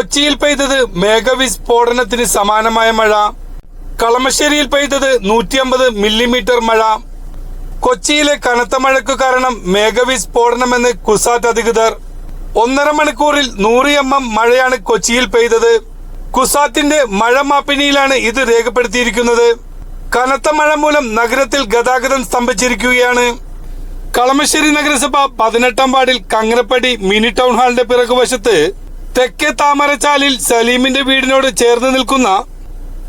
കൊച്ചിയിൽ പെയ്തത് മേഘവിസ്ഫോടനത്തിന് സമാനമായ മഴ. കളമശ്ശേരിയിൽ പെയ്തത് 150 മില്ലിമീറ്റർ മഴ. കൊച്ചിയിലെ കനത്ത മഴയ്ക്കു കാരണം മേഘവിസ്ഫോടനമെന്ന് കുസാറ്റ് അധികൃതർ. 1.5 മണിക്കൂറിൽ 100 mm മഴയാണ് കൊച്ചിയിൽ പെയ്തത്. കുസാറ്റിന്റെ മഴ മാപ്പിനിയിലാണ് ഇത് രേഖപ്പെടുത്തിയിരിക്കുന്നത്. കനത്ത മഴ മൂലം നഗരത്തിൽ ഗതാഗതം സ്തംഭിച്ചിരിക്കുകയാണ്. കളമശ്ശേരി നഗരസഭ 18-ാം വാർഡിൽ കങ്ങരപ്പടി മിനി ടൗൺ ഹാളിന്റെ പിറകുവശത്ത് തെക്കേ താമരച്ചാലിൽ സലീമിന്റെ വീടിനോട് ചേർന്ന് നിൽക്കുന്ന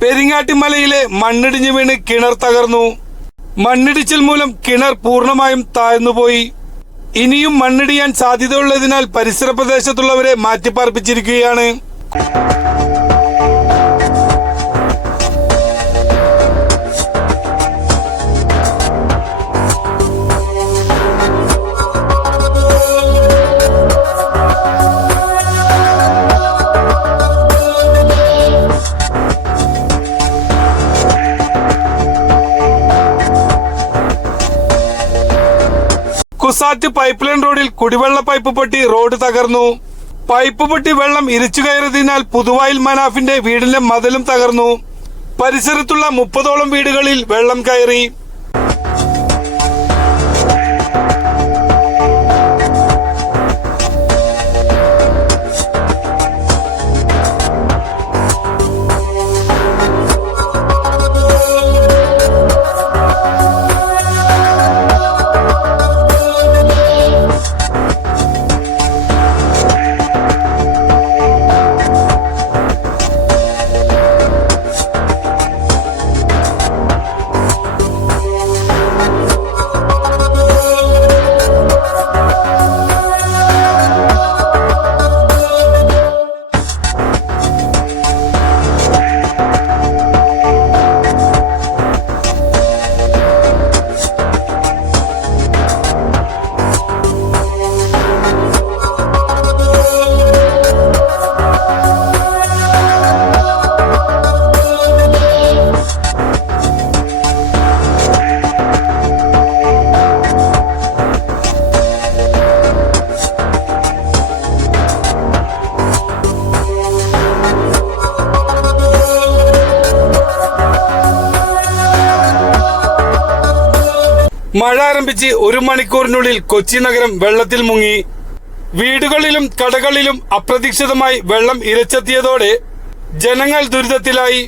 പെരിങ്ങാട്ടിമലയിലെ മണ്ണിടിഞ്ഞു വീണ് കിണർ തകർന്നു. മണ്ണിടിച്ചിൽ മൂലം കിണർ പൂർണ്ണമായും താഴ്ന്നുപോയി. ഇനിയും മണ്ണിടിയാൻ സാധ്യതയുള്ളതിനാൽ പരിസര പ്രദേശത്തുള്ളവരെ മാറ്റിപ്പാർപ്പിച്ചിരിക്കുകയാണ്. കുസാറ്റ് പൈപ്പ് ലൈൻ റോഡിൽ കുടിവെള്ള പൈപ്പ് പൊട്ടി റോഡ് തകർന്നു. പൈപ്പ് പൊട്ടി വെള്ളം ഇരച്ചു കയറിയതിനാൽ പുതുവായിൽ മനാഫിന്റെ വീടിന്റെ മതിലും തകർന്നു. പരിസരത്തുള്ള 30ഓളം വീടുകളിൽ വെള്ളം കയറി. മഴ ആരംഭിച്ച് 1 മണിക്കൂറിനുള്ളിൽ കൊച്ചി നഗരം വെള്ളത്തിൽ മുങ്ങി. വീടുകളിലും കടകളിലും അപ്രതീക്ഷിതമായി വെള്ളം ഇരച്ചെത്തിയതോടെ ജനങ്ങൾ ദുരിതത്തിലായി.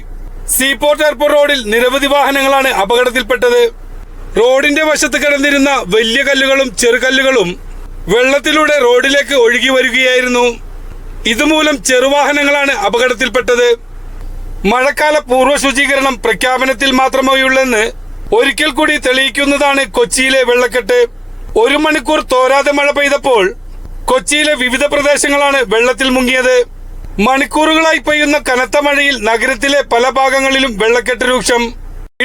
സീപോർട്ട് എയർപോർട്ട് റോഡിൽ നിരവധി വാഹനങ്ങളാണ് അപകടത്തിൽപ്പെട്ടത്. റോഡിന്റെ വശത്ത് കിടന്നിരുന്ന വലിയ കല്ലുകളും ചെറുകല്ലുകളും വെള്ളത്തിലൂടെ റോഡിലേക്ക് ഒഴുകി വരികയായിരുന്നു. ഇതുമൂലം ചെറുവാഹനങ്ങളാണ് അപകടത്തിൽപ്പെട്ടത്. മഴക്കാല പൂർവ്വ ശുചീകരണം പ്രഖ്യാപനത്തിൽ മാത്രമേയുള്ളെന്ന് ഒരിക്കൽ കൂടി തെളിയിക്കുന്നതാണ് കൊച്ചിയിലെ വെള്ളക്കെട്ട്. 1 മണിക്കൂർ തോരാതെ മഴ പെയ്തപ്പോൾ കൊച്ചിയിലെ വിവിധ പ്രദേശങ്ങളാണ് വെള്ളത്തിൽ മുങ്ങിയത്. മണിക്കൂറുകളായി പെയ്യുന്ന കനത്ത മഴയിൽ നഗരത്തിലെ പല ഭാഗങ്ങളിലും വെള്ളക്കെട്ട് രൂക്ഷം.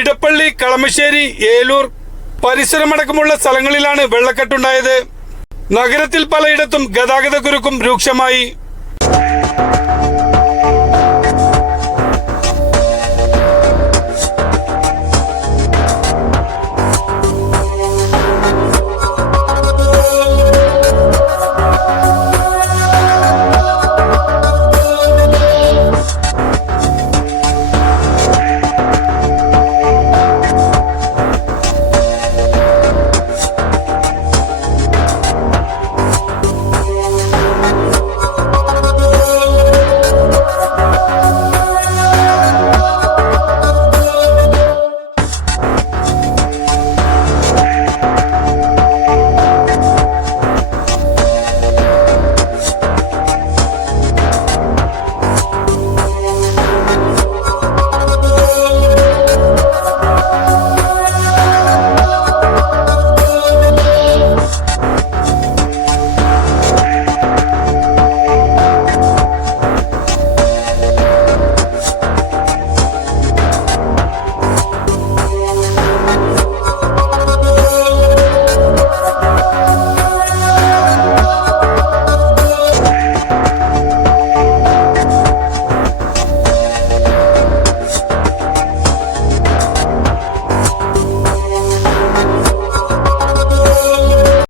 ഇടപ്പള്ളി, കളമശ്ശേരി, ഏലൂർ പരിസരമടക്കമുള്ള സ്ഥലങ്ങളിലാണ് വെള്ളക്കെട്ടുണ്ടായത്. നഗരത്തിൽ പലയിടത്തും ഗതാഗതക്കുരുക്കും രൂക്ഷമായി.